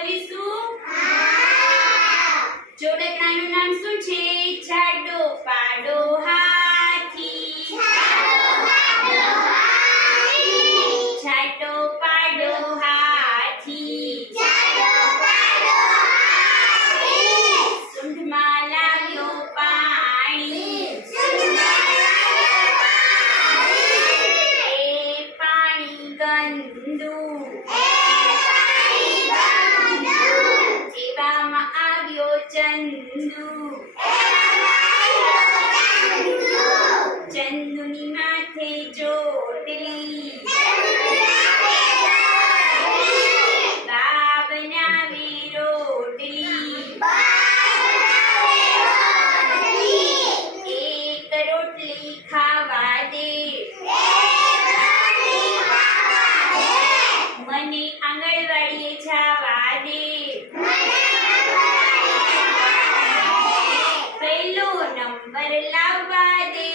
બોલીશું? જોડકણાનું નામ શું છે? જાડો પાડો હાથી. જાડો પાડો હાથી. સૂંઢમાં લાવ્યો પાણી. એ પાણી ગંદુ. એવામાં આવ્યો ચંદુ. ચંદુની માથે ચોટલી. બા બનાવે રોટલી. એક રોટલી ખાવા દે. મને આંગણવાડીએ જવા દે. પહેલો નંબર લાવવા દે.